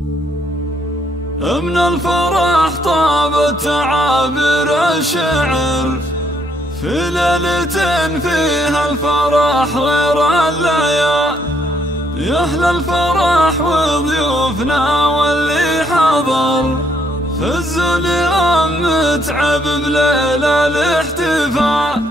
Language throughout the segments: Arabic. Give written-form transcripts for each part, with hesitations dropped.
من الفرح طابت تعابير الشعر في ليلة فيها الفرح غير الليال. يا أهل الفرح وضيوفنا واللي حضر فزوا اليوم متعب بليلة الاحتفال.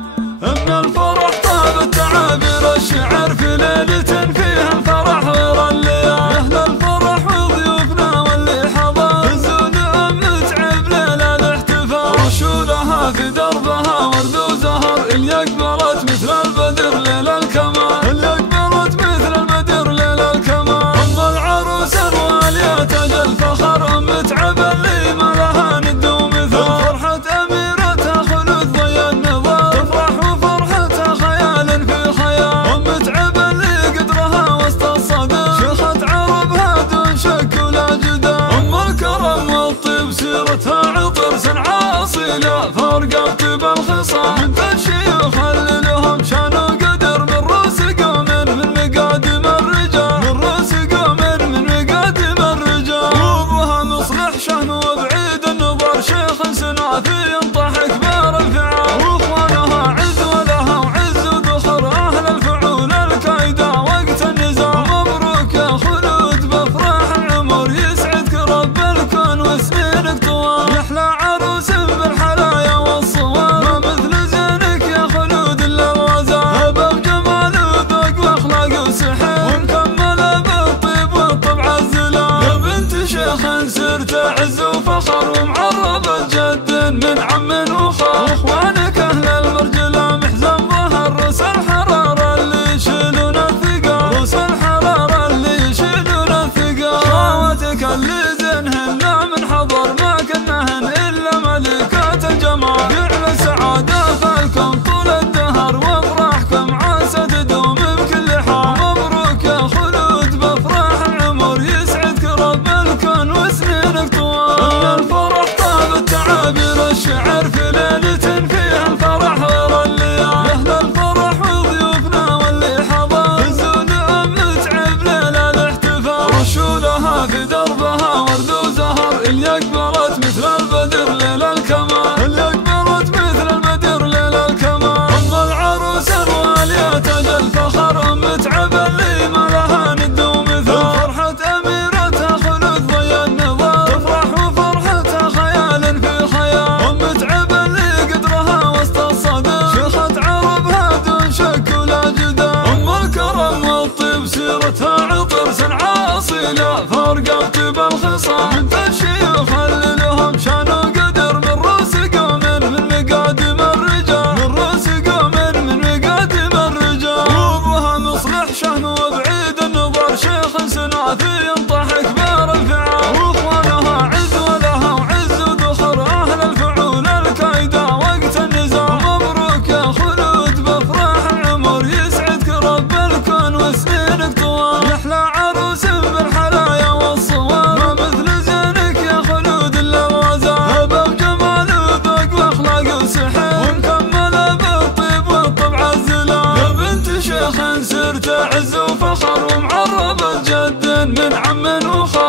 من الفرح طابت تعابير الشعر في ليلة فيها الفرح غير الليال. يا أهل الفرح وضيوفنا واللي حضر فزوا اليوم متعب بليلة الاحتفال. رشولها في دربها ورد وزهر اللي أقبلت مثل البدر ليل الكمال. اللي أقبلت مثل البدر ليل الكمال. أم العروس الوالية تاج الفخر متعب اللي ما لها ند ومثال. فرحة أميرتها خلود ضي النظام تفرح وفرحتها خيال في خيال. متعب اللي قدرها وسط الصدر شيخة عربها دون شك ولا جدال. أم الكرم والطيب سيرتها عطر سنعة أصيلة فرقت بالخصام من الشيوخ اللي لهم شان وقدر من رؤوس قوم من مقادم الرجال. من رؤوس قوم من مقادم الرجال. وابوها مصلح شهم وبعيد النظر شيخ سنافي ينطح كبار الفعال. واخوانها عز ولها وعز وذخر اهل الفعول الكايده وقت النزاع. مبروك يا خلود بافراح العمر يسعدك رب الكون وسنينك طوال. يحلى عروس بالحلايا والصوال ما مثل زينك يا خلود الا الغزال. باب جمال وذوق واخلاق وسحر ومكمله بالطيب والطبع الزلال. يا بنت شيخ سرت عز وفخر ومعربة جد من عم وخال. واخوانك اهل المرجله محزن ظهر روس الحراره اللي يشيلون الثقال. روس الحراره اللي يشيلون الثقال. خواتك اللي زينهن لا من حضر ما كنهن الا ملكات الجمال. يعلى سعاده فالكم طول الدهر وافراحكم عاسى تدوم بكل حال. مبروك يا خلود بافراح العمر يسعدك رب الكون وسنينك طوال. من الفرح طابت تعابير الشعر في ليلة فيها الفرح غير الليال. يا أهل الفرح وضيوفنا واللي حضر فزوا اليوم متعب ليلة الاحتفال. رشولها في دربها ورد وزهر اللي أقبلت مثل البدر ليل الكمال. اللي أقبلت مثل البدر ليل الكمال. أم العروس الوالية تاج الفخر متعب اللي ما لها ند ومثال. فرحة أميرتها خلود ضي النظام تفرح وفرحتها خيال في خيال. متعب اللي قدرها وسط الصدر شيخة عربها دون شك ولا جدال. أم الكرم والطيب سيرتها عطر سنعة أصيلة فرقت بالخصام من الشيوخ اللي لهم شان وقدر من رؤوس قوم من مقادم الرجال. من رؤوس قوم من مقادم الرجال. وابوها مصلح شهم وبعيد النظر شيخ سنافي ينطح كبار الفعال. واخوانها عز ولها وعز وذخر اهل الفعول الكايده وقت النزاع. مبروك يا خلود بافراح العمر يسعدك رب الكون وسنينك طوال. يحلى عروس بالحلايا والصوال ما مثل زينك يا خلود الا الغزال. باب جمال وذوق واخلاق وسحر ومكمله بالطيب والطبع الزلال. يا بنت شيخ سرت عز وفخر ومعربة جد من عم وخال.